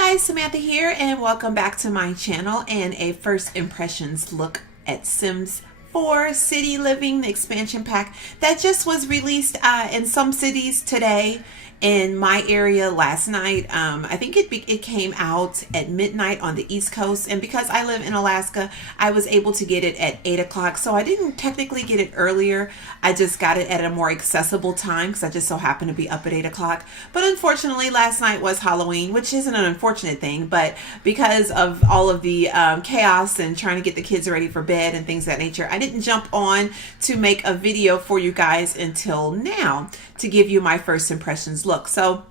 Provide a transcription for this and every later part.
Hi guys, Samantha here and welcome back to my channel and a first impressions look at Sims 4 City Living, the expansion pack that just was released in some cities today. In my area last night, I think it came out at midnight on the East Coast, and because I live in Alaska, I was able to get it at 8 o'clock, so I didn't technically get it earlier. I just got it at a more accessible time because I just so happened to be up at 8 o'clock. But unfortunately, last night was Halloween, which isn't an unfortunate thing, but because of all of the chaos and trying to get the kids ready for bed and things of that nature, I didn't jump on to make a video for you guys until now to give you my first impressions look. So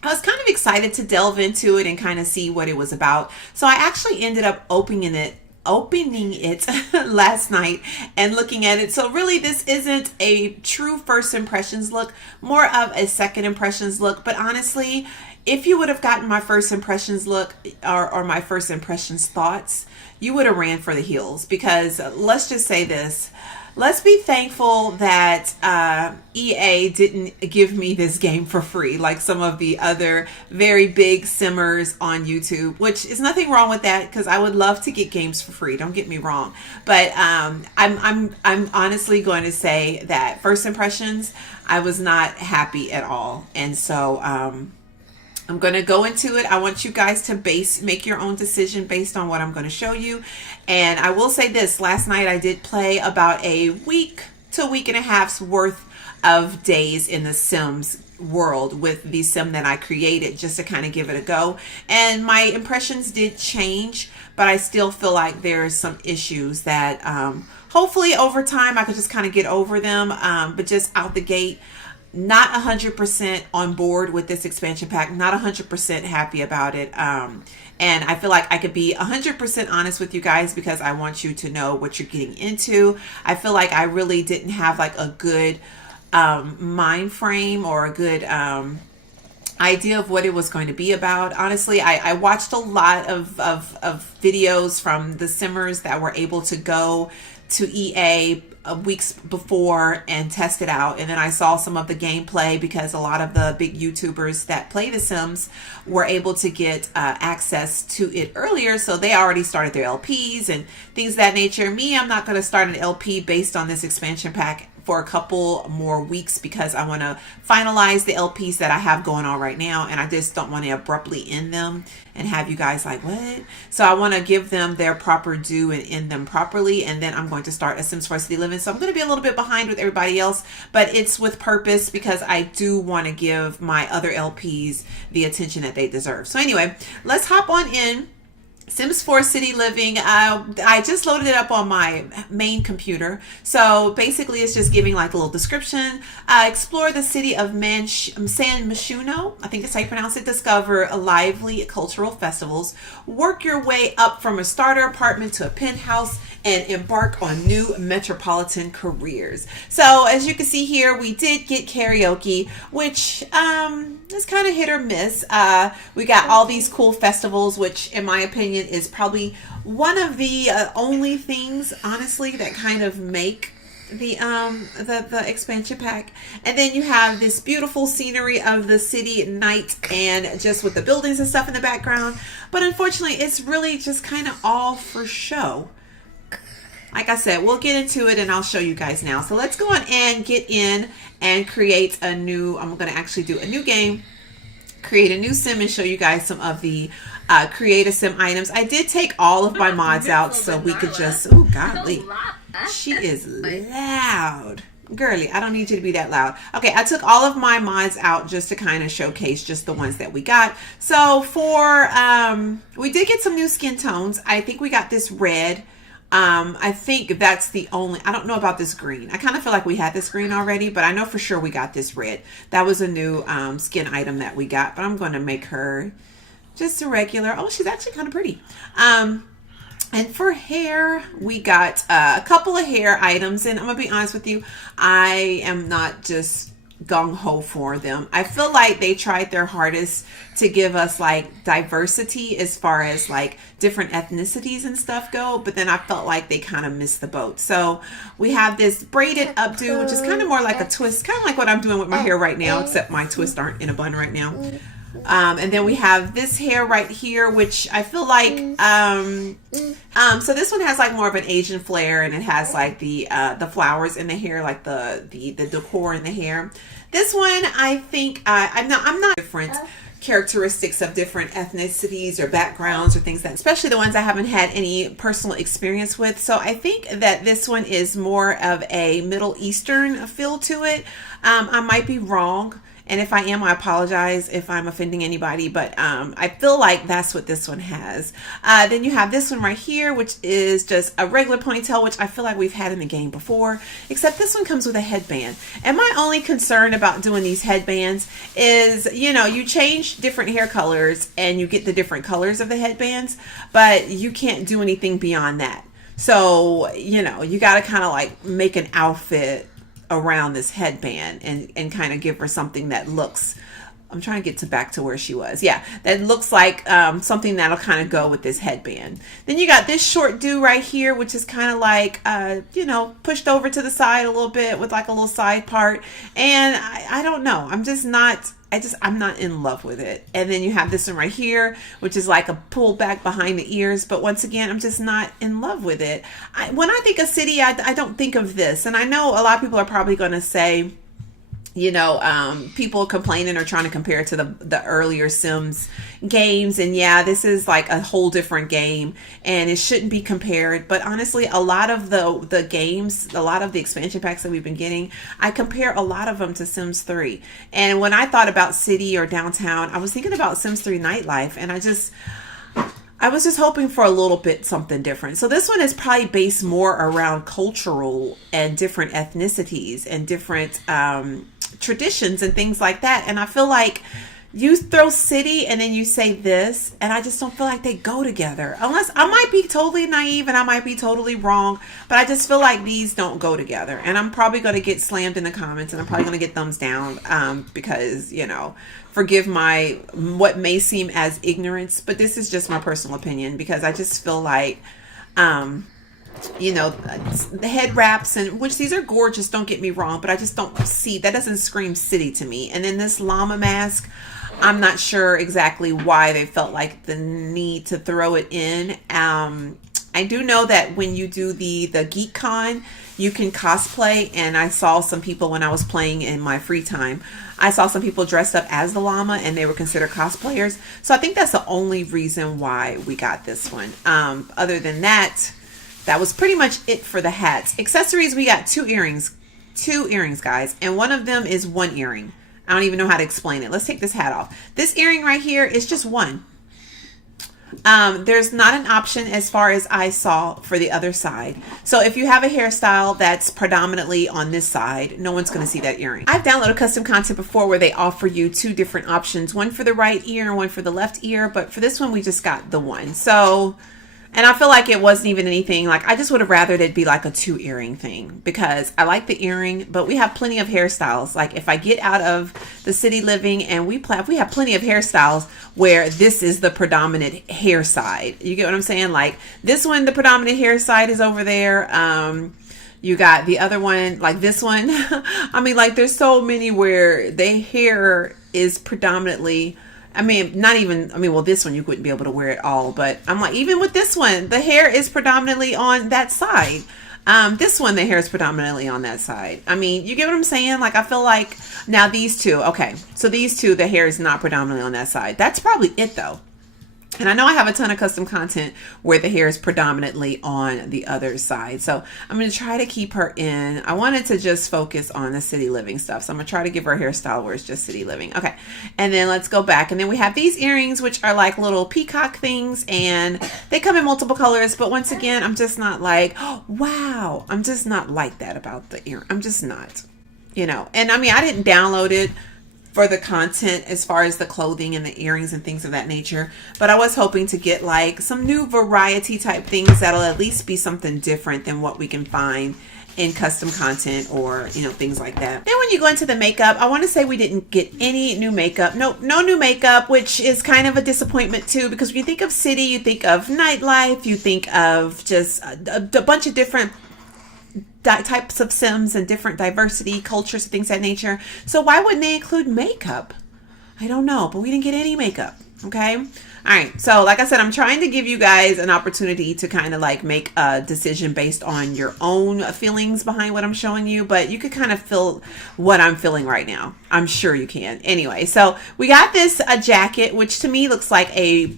I was kind of excited to delve into it and kind of see what it was about. So I actually ended up opening it last night and looking at it. So really this isn't a true first impressions look, more of a second impressions look. But honestly, if you would have gotten my first impressions look or my first impressions thoughts, you would have ran for the hills, because let's just say this. Let's be thankful that EA didn't give me this game for free like some of the other very big simmers on YouTube, which is nothing wrong with that, because I would love to get games for free. Don't get me wrong, but I'm honestly going to say that first impressions, I was not happy at all, and so I'm going to go into it. I want you guys to make your own decision based on what I'm going to show you. And I will say this, last night I did play about a week to a week and a half's worth of days in the Sims world with the sim that I created just to kind of give it a go. And my impressions did change, but I still feel like there's some issues that hopefully over time I could just kind of get over them. But just out the gate, not 100% on board with this expansion pack, not 100% happy about it. And I feel like I could be 100% honest with you guys because I want you to know what you're getting into. I feel like I really didn't have like a good mind frame or a good idea of what it was going to be about. Honestly, I watched a lot of videos from the simmers that were able to go to EA weeks before and test it out, and then I saw some of the gameplay because a lot of the big YouTubers that play The Sims were able to get access to it earlier, so they already started their LPs and things of that nature. Me, I'm not going to start an LP based on this expansion pack for a couple more weeks because I want to finalize the LPs that I have going on right now, and I just don't want to abruptly end them and have you guys like, what? So I want to give them their proper due and end them properly, and then I'm going to start a Sims 4 City Living. So I'm going to be a little bit behind with everybody else, but it's with purpose because I do want to give my other LPs the attention that they deserve. So anyway, let's hop on in. Sims 4 City Living, I just loaded it up on my main computer. So basically it's just giving like a little description. Explore the city of San Myshuno, I think that's how you pronounce it. Discover lively cultural festivals. Work your way up from a starter apartment to a penthouse and embark on new metropolitan careers. So as you can see here, we did get karaoke, which is kind of hit or miss. We got all these cool festivals, which in my opinion is probably one of the only things, honestly, that kind of make the expansion pack. And then you have this beautiful scenery of the city at night and just with the buildings and stuff in the background. But unfortunately, it's really just kind of all for show. Like I said, we'll get into it and I'll show you guys now. So let's go on and get in and create a new, I'm going to actually do a new game, create a new sim, and show you guys some of the create a sim items. I did take all of my mods out so we could just, oh golly, she is loud. Girly, I don't need you to be that loud. Okay, I took all of my mods out just to kind of showcase just the ones that we got. So for, we did get some new skin tones. I think we got this red. I think that's the only, I don't know about this green. I kind of feel like we had this green already, but I know for sure we got this red. That was a new skin item that we got, but I'm going to make her just a regular. Oh, she's actually kind of pretty. And for hair, we got a couple of hair items, and I'm gonna be honest with you, I am not just gung-ho for them. I feel like they tried their hardest to give us like diversity as far as like different ethnicities and stuff go, but then I felt like they kind of missed the boat. So we have this braided updo, which is kind of more like a twist, kind of like what I'm doing with my hair right now, except my twists aren't in a bun right now. And then we have this hair right here, which I feel like, so this one has like more of an Asian flair, and it has like the flowers in the hair, like the decor in the hair. This one, I think, I'm not different characteristics of different ethnicities or backgrounds or things that, especially the ones I haven't had any personal experience with. So I think that this one is more of a Middle Eastern feel to it. I might be wrong. And if I am, I apologize if I'm offending anybody, but I feel like that's what this one has. Then you have this one right here, which is just a regular ponytail, which I feel like we've had in the game before, except this one comes with a headband. And my only concern about doing these headbands is, you know, you change different hair colors and you get the different colors of the headbands, but you can't do anything beyond that. So, you know, you got to kind of like make an outfit around this headband and kind of give her something that looks, I'm trying to get back to where she was. Yeah, that looks like something that'll kind of go with this headband. Then you got this short do right here, which is kind of like, you know, pushed over to the side a little bit with like a little side part. And I don't know. I'm not in love with it. And then you have this one right here, which is like a pull back behind the ears. But once again, I'm just not in love with it. When I think of city, I don't think of this. And I know a lot of people are probably going to say, you know, people complaining or trying to compare it to the earlier Sims games. And yeah, this is like a whole different game and it shouldn't be compared. But honestly, a lot of the games, a lot of the expansion packs that we've been getting, I compare a lot of them to Sims 3. And when I thought about city or downtown, I was thinking about Sims 3 Nightlife, and I was just hoping for a little bit something different. So this one is probably based more around cultural and different ethnicities and different traditions and things like that. And I feel like you throw city and then you say this, and I just don't feel like they go together. Unless I might be totally naive and I might be totally wrong, but I just feel like these don't go together. And I'm probably going to get slammed in the comments, and I'm probably going to get thumbs down because, you know, forgive my what may seem as ignorance, but this is just my personal opinion, because I just feel like you know, the head wraps, and which these are gorgeous, don't get me wrong, but I just don't see, that doesn't scream city to me. And then this llama mask, I'm not sure exactly why they felt like the need to throw it in. I do know that when you do the GeekCon, you can cosplay, and I saw some people when I was playing in my free time, I saw some people dressed up as the llama and they were considered cosplayers. So I think that's the only reason why we got this one. Other than that, that was pretty much it for the hats. Accessories, we got two earrings, guys. And one of them is one earring. I don't even know how to explain it. Let's take this hat off. This earring right here is just one. There's not an option as far as I saw for the other side. So if you have a hairstyle that's predominantly on this side, no one's going to see that earring. I've downloaded custom content before where they offer you two different options, one for the right ear and one for the left ear. But for this one, we just got the one. So, and I feel like it wasn't even anything, like I just would have rathered it be like a two earring thing, because I like the earring, but we have plenty of hairstyles. Like if I get out of the city living and we have plenty of hairstyles where this is the predominant hair side. You get what I'm saying? Like this one, the predominant hair side is over there. You got the other one, like this one. I mean, like there's so many where the hair is predominantly, well, this one you wouldn't be able to wear it all, but I'm like, even with this one, the hair is predominantly on that side. This one, the hair is predominantly on that side. I mean, you get what I'm saying? Like, I feel like now these two, okay, so these two, the hair is not predominantly on that side. That's probably it though. And I know I have a ton of custom content where the hair is predominantly on the other side. So I'm going to try to keep her in. I wanted to just focus on the city living stuff. So I'm going to try to give her a hairstyle where it's just city living. Okay. And then let's go back. And then we have these earrings, which are like little peacock things. And they come in multiple colors. But once again, I'm just not like, oh, wow. I'm just not like that about the ear. I'm just not, you know. And I mean, I didn't download it for the content as far as the clothing and the earrings and things of that nature, but I was hoping to get like some new variety type things that'll at least be something different than what we can find in custom content or, you know, things like that. Then when you go into the makeup, I want to say we didn't get any new makeup. No new makeup, which is kind of a disappointment too, because when you think of city, you think of nightlife, you think of just a bunch of different types of Sims and different diversity, cultures, things of that nature. So why wouldn't they include makeup? I don't know, but we didn't get any makeup. Okay. All right. So like I said, I'm trying to give you guys an opportunity to kind of like make a decision based on your own feelings behind what I'm showing you, but you could kind of feel what I'm feeling right now. I'm sure you can. Anyway, so we got this a jacket, which to me looks like a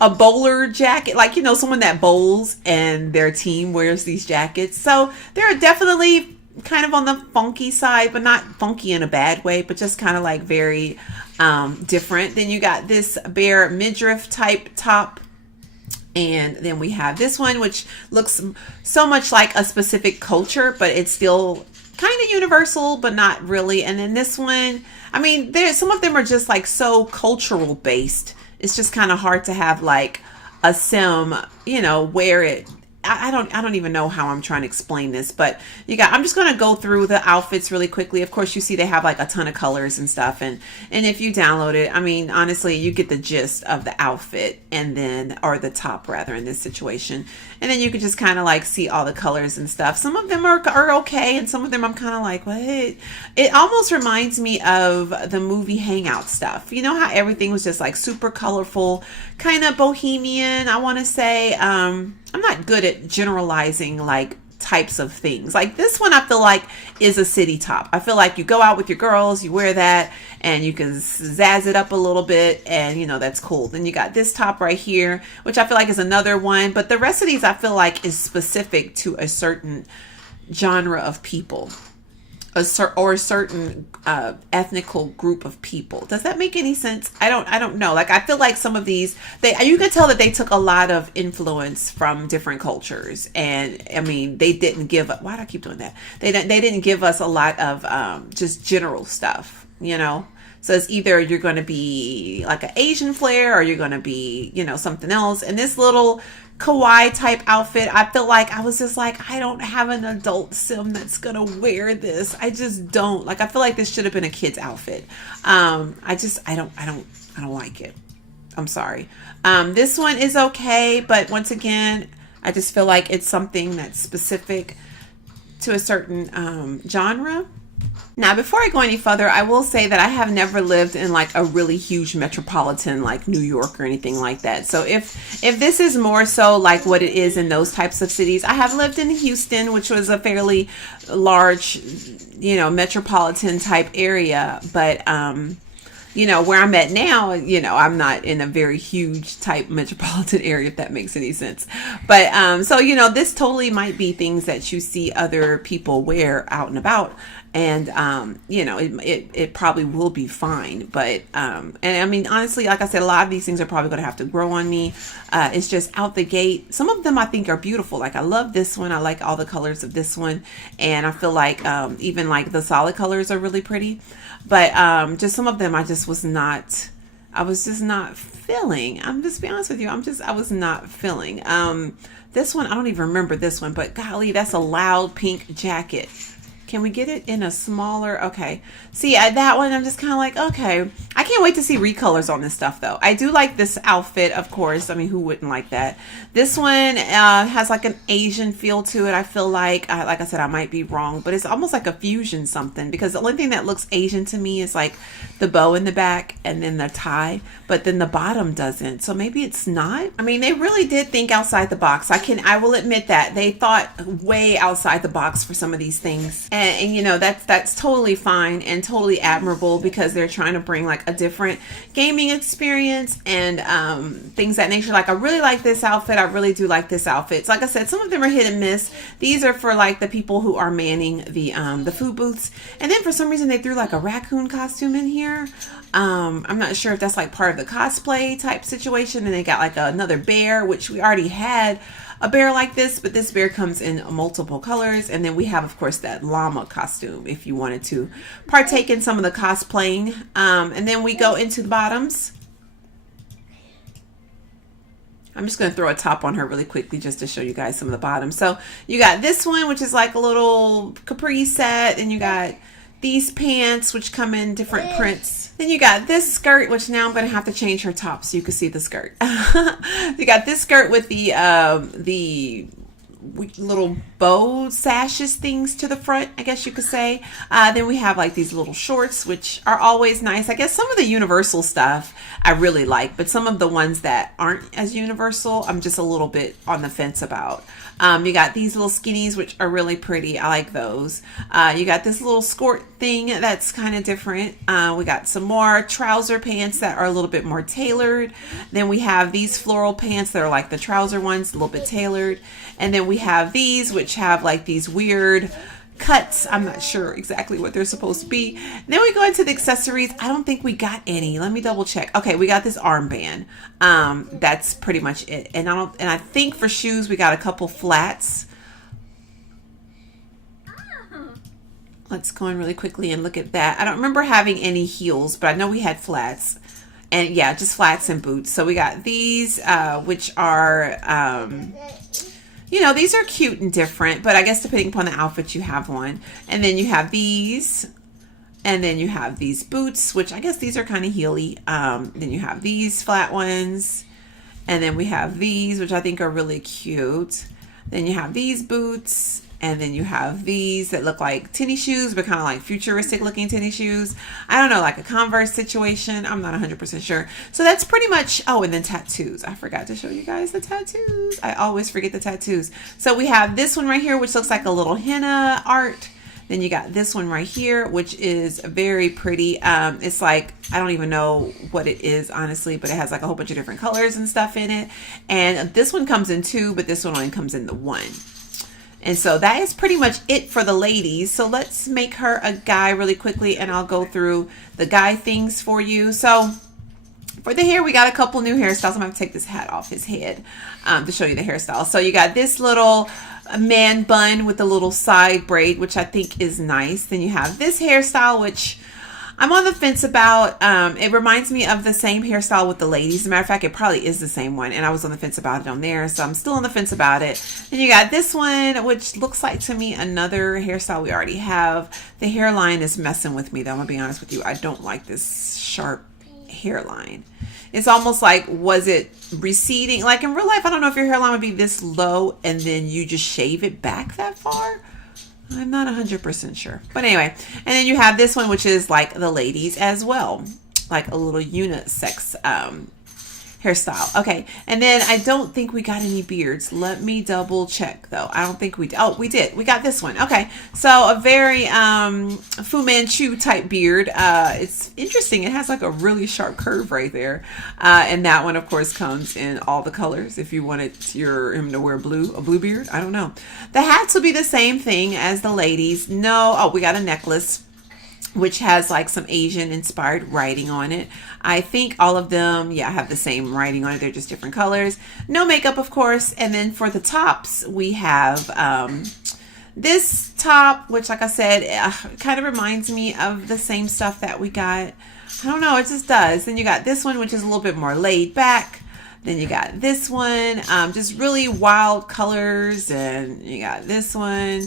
a bowler jacket, like, you know, someone that bowls and their team wears these jackets. So they're definitely kind of on the funky side, but not funky in a bad way, but just kind of like very different. Then you got this bare midriff type top, and then we have this one which looks so much like a specific culture, but it's still kind of universal but not really. And then this one, I mean, there's some of them are just like so cultural based, it's just kind of hard to have like a sim, you know, wear it. I don't even know how I'm trying to explain this, but I'm just going to go through the outfits really quickly. Of course, you see they have like a ton of colors and stuff. And if you download it, I mean, honestly, you get the gist of the outfit, and then, or the top rather in this situation. And then you can just kind of like see all the colors and stuff. Some of them are okay. And some of them I'm kind of like, what? It almost reminds me of the movie Hangout stuff. You know how everything was just like super colorful, kind of bohemian, I want to say. I'm not good at generalizing like types of things. Like this one, I feel like is a city top. I feel like you go out with your girls, you wear that, and you can zazz it up a little bit, and you know, that's cool. Then you got this top right here, which I feel like is another one. But the rest of these I feel like is specific to a certain genre of people. Or a certain ethnical group of people. Does that make any sense? I don't know. Like I feel like some of these, you can tell that they took a lot of influence from different cultures, and I mean they didn't give. Why do I keep doing that? They didn't give us a lot of just general stuff, you know. So it's either you're going to be like an Asian flair, or you're going to be, you know, something else. And this little kawaii type outfit, I feel like I was just like, I don't have an adult sim that's gonna wear this. I just don't. Like I feel like this should have been a kid's outfit. I don't like it. I'm sorry. This one is okay, but once again, I just feel like it's something that's specific to a certain genre. Now, before I go any further, I will say that I have never lived in like a really huge metropolitan like New York or anything like that. So if this is more so like what it is in those types of cities, I have lived in Houston, which was a fairly large, you know, metropolitan type area. But you know, where I'm at now, you know, I'm not in a very huge type metropolitan area, if that makes any sense. But so, you know, this totally might be things that you see other people wear out and about. And, you know, it probably will be fine. But, and I mean, honestly, like I said, a lot of these things are probably going to have to grow on me. It's just out the gate. Some of them I think are beautiful. Like I love this one. I like all the colors of this one. And I feel like even like the solid colors are really pretty. But just some of them I was just not feeling. I'm just be honest with you. I was not feeling. This one, I don't even remember this one, but golly, that's a loud pink jacket. Can we get it in a smaller? Okay. See, that one, I'm just kind of like, okay. I can't wait to see recolors on this stuff, though. I do like this outfit, of course. I mean, who wouldn't like that? This one has like an Asian feel to it. I feel like I said, I might be wrong, but it's almost like a fusion something, because the only thing that looks Asian to me is like the bow in the back and then the tie, but then the bottom doesn't. So maybe it's not. I mean, they really did think outside the box. I will admit that they thought way outside the box for some of these things. And you know, that's totally fine and totally admirable, because they're trying to bring like a different gaming experience and things that nature. Like I really like this outfit. I really do like this outfit. So like I said, some of them are hit and miss. These are for like the people who are manning the food booths. And then for some reason they threw like a raccoon costume in here. I'm not sure if that's like part of the cosplay type situation. And they got like another bear, which we already had a bear like this, but this bear comes in multiple colors. And then we have, of course, that llama costume if you wanted to partake in some of the cosplaying. And then we go into the bottoms. I'm just going to throw a top on her really quickly just to show you guys some of the bottoms. So you got this one, which is like a little capri set, and you got these pants, which come in different prints. Then you got this skirt, which now I'm going to have to change her top so you can see the skirt. You got this skirt with the little bow sashes things to the front, I guess you could say. Then we have like these little shorts, which are always nice. I guess some of the universal stuff I really like, but some of the ones that aren't as universal, I'm just a little bit on the fence about. You got these little skinnies, which are really pretty. I like those. You got this little skirt thing that's kind of different. We got some more trouser pants that are a little bit more tailored. Then we have these floral pants that are like the trouser ones, a little bit tailored. And then we have these, which have like these weird cuts. I'm not sure exactly what they're supposed to be. Then we go into the accessories. I don't think we got any. Let me double check. Okay, we got this armband. That's pretty much it. And I think for shoes we got a couple flats. Let's go in really quickly and look at that. I don't remember having any heels, but I know we had flats. And yeah, just flats and boots. So we got these, which are you know, these are cute and different, but I guess depending upon the outfit you have one. And then you have these, and then you have these boots, which I guess these are kind of heely. Then you have these flat ones, and then we have these, which I think are really cute. Then you have these boots, and then you have these that look like tennis shoes, but kind of like futuristic looking tennis shoes. I don't know, like a Converse situation. I'm not 100% sure. So that's pretty much, oh, and then tattoos. I forgot to show you guys the tattoos. I always forget the tattoos. So we have this one right here, which looks like a little henna art. Then you got this one right here, which is very pretty. It's like, I don't even know what it is, honestly, but it has like a whole bunch of different colors and stuff in it. And this one comes in 2, but this one only comes in the 1. And so that is pretty much it for the ladies. So let's make her a guy really quickly, and I'll go through the guy things for you. So for the hair, we got a couple new hairstyles. I'm going to have to take this hat off his head to show you the hairstyle. So you got this little man bun with a little side braid, which I think is nice. Then you have this hairstyle, which I'm on the fence about. It reminds me of the same hairstyle with the ladies. As a matter of fact, it probably is the same one, and I was on the fence about it on there, so I'm still on the fence about it. Then you got this one, which looks like to me another hairstyle we already have. The hairline is messing with me, though. I'm gonna be honest with you. I don't like this sharp hairline. It's almost like, was it receding? Like in real life, I don't know if your hairline would be this low and then you just shave it back that far. I'm not 100% sure. But anyway, and then you have this one, which is like the ladies as well. Like a little unisex hairstyle. Okay, and then I don't think we got any beards. Let me double check though. I don't think we did. Oh, we did. We got this one. Okay, so a very Fu Manchu type beard. It's interesting. It has like a really sharp curve right there. And that one, of course, comes in all the colors. If you wanted him to wear a blue beard, I don't know. The hats will be the same thing as the ladies. No, oh, we got a necklace, which has like some Asian inspired writing on it. I think all of them, yeah, have the same writing on it. They're just different colors. No makeup, of course. And then for the tops, we have this top, which like I said, kind of reminds me of the same stuff that we got. I don't know, it just does. Then you got this one, which is a little bit more laid back. Then you got this one, just really wild colors. And you got this one,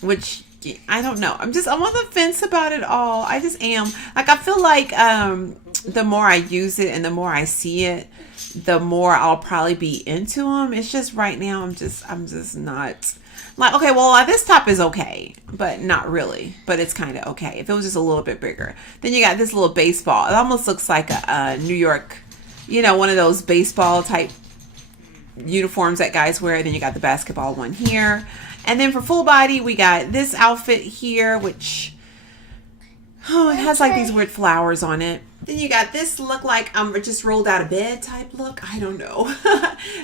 which I don't know. I'm on the fence about it all. I just am. Like, I feel like the more I use it and the more I see it, the more I'll probably be into them. It's just right now I'm just not like, okay, well, this top is okay, but not really. But it's kind of okay. If it was just a little bit bigger. Then you got this little baseball. It almost looks like a New York, you know, one of those baseball type uniforms that guys wear. Then you got the basketball one here. And then for full body, we got this outfit here, which, oh, it has like these weird flowers on it. Then you got this look like just rolled out of bed type look. I don't know.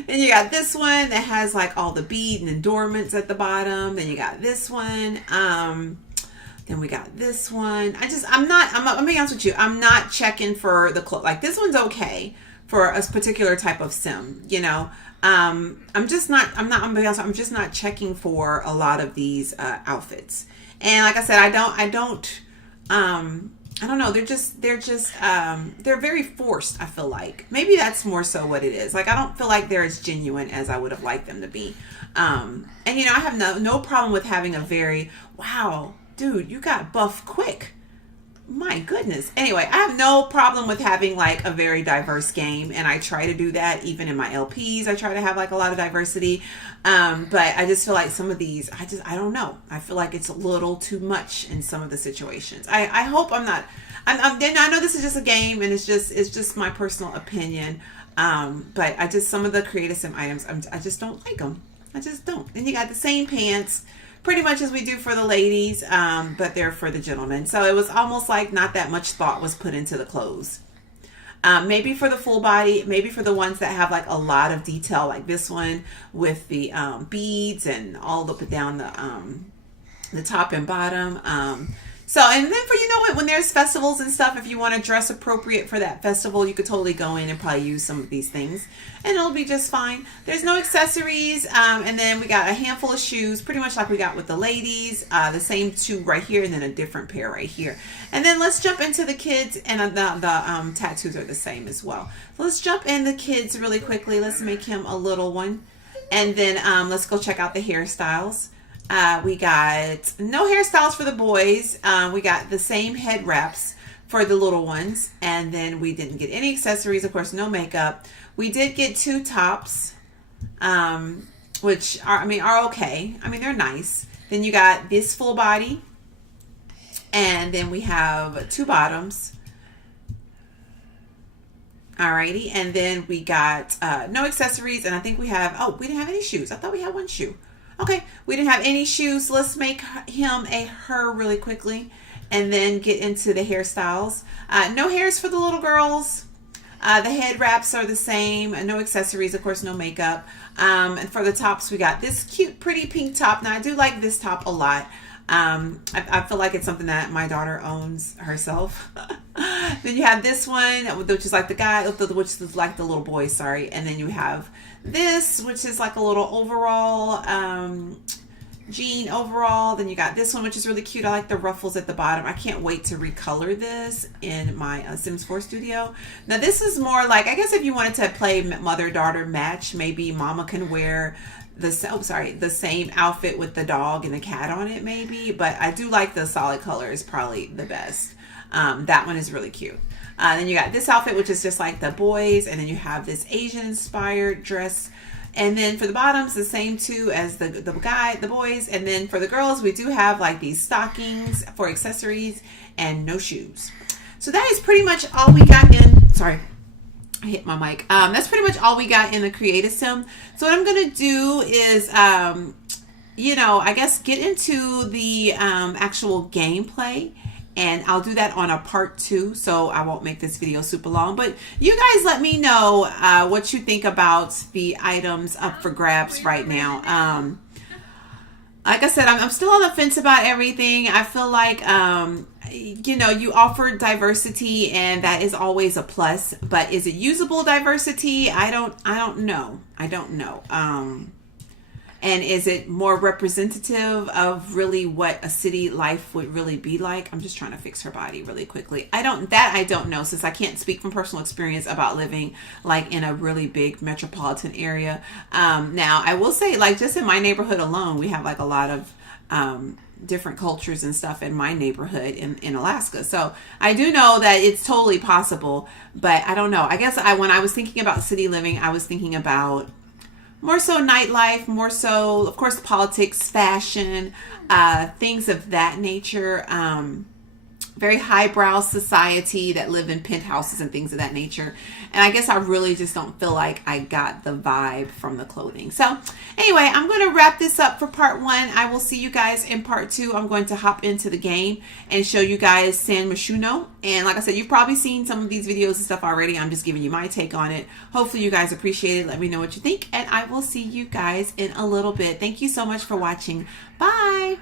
Then you got this one that has like all the bead and adornments at the bottom. Then you got this one. Then we got this one. I'm being honest with you. I'm not checking for the clothes. Like, this one's okay for a particular type of sim, you know. I'm just not checking for a lot of these outfits. And like I said, I don't know. They're very forced, I feel like. Maybe that's more so what it is. Like, I don't feel like they're as genuine as I would have liked them to be. And you know, I have no problem with having a very, wow, dude, you got buff quick. my goodness. Anyway, I have no problem with having like a very diverse game, and I try to do that even in my LPs. I try to have like a lot of diversity, but I just feel like some of these, I don't know. I feel like it's a little too much in some of the situations. I hope I'm not. I know this is just a game, and it's just my personal opinion. But some of the Creative Sim items, I just don't like them. I just don't. And you got the same pants, pretty much as we do for the ladies, but they're for the gentlemen. So it was almost like not that much thought was put into the clothes. Maybe for the full body, maybe for the ones that have like a lot of detail, like this one with the beads and all up and down the top and bottom. And then for, when there's festivals and stuff, if you want to dress appropriate for that festival, you could totally go in and probably use some of these things and it'll be just fine. There's no accessories. And then we got a handful of shoes, pretty much like we got with the ladies, the same two right here and then a different pair right here. And then let's jump into the kids, and the tattoos are the same as well. So let's jump in the kids really quickly. Let's make him a little one. And then let's go check out the hairstyles. We got no hairstyles for the boys. We got the same head wraps for the little ones. And then we didn't get any accessories. Of course, no makeup. We did get 2 tops, which are okay. They're nice. Then you got this full body. And then we have 2 bottoms. Alrighty. And then we got no accessories. And I think we have, we didn't have any shoes. I thought we had 1 shoe. Okay, we didn't have any shoes. Let's make him a her really quickly and then get into the hairstyles. No hairs for the little girls. The head wraps are the same. No accessories, of course, no makeup. And for the tops, we got this cute, pretty pink top. Now, I do like this top a lot. I feel like it's something that my daughter owns herself. Then you have this one, which is like the guy, which is like the little boy, sorry. And then you have this, which is like a little overall, jean overall. Then you got this one, which is really cute. I like the ruffles at the bottom. I can't wait to recolor this in my Sims 4 studio. Now this is more like, I guess if you wanted to play mother-daughter match, maybe mama can wear the same outfit with the dog and the cat on it maybe, but I do like the solid color is probably the best. That one is really cute. Then you got this outfit, which is just like the boys, and then you have this Asian inspired dress, and then for the bottoms the same too as the boys, and then for the girls we do have like these stockings for accessories and no shoes. So that is pretty much all we got in. Sorry, I hit my mic. That's pretty much all we got in the Creative Sim. So what I'm gonna do is I guess get into the actual gameplay, and I'll do that on a part 2, so I won't make this video super long. But you guys let me know what you think about the items up for grabs right now. Like I said, I'm still on the fence about everything. I feel like, you offer diversity, and that is always a plus. But is it usable diversity? I don't know. And is it more representative of really what a city life would really be like? I'm just trying to fix her body really quickly. I don't know, since I can't speak from personal experience about living like in a really big metropolitan area. Now I will say, like, just in my neighborhood alone, we have like a lot of different cultures and stuff in my neighborhood in Alaska. So I do know that it's totally possible, but I don't know. I guess when I was thinking about city living, I was thinking about more so nightlife, more so, of course, politics, fashion, things of that nature. Very highbrow society that live in penthouses and things of that nature. And I guess I really just don't feel like I got the vibe from the clothing. So anyway, I'm going to wrap this up for part 1. I will see you guys in part 2. I'm going to hop into the game and show you guys San Myshuno. And like I said, you've probably seen some of these videos and stuff already. I'm just giving you my take on it. Hopefully you guys appreciate it. Let me know what you think. And I will see you guys in a little bit. Thank you so much for watching. Bye.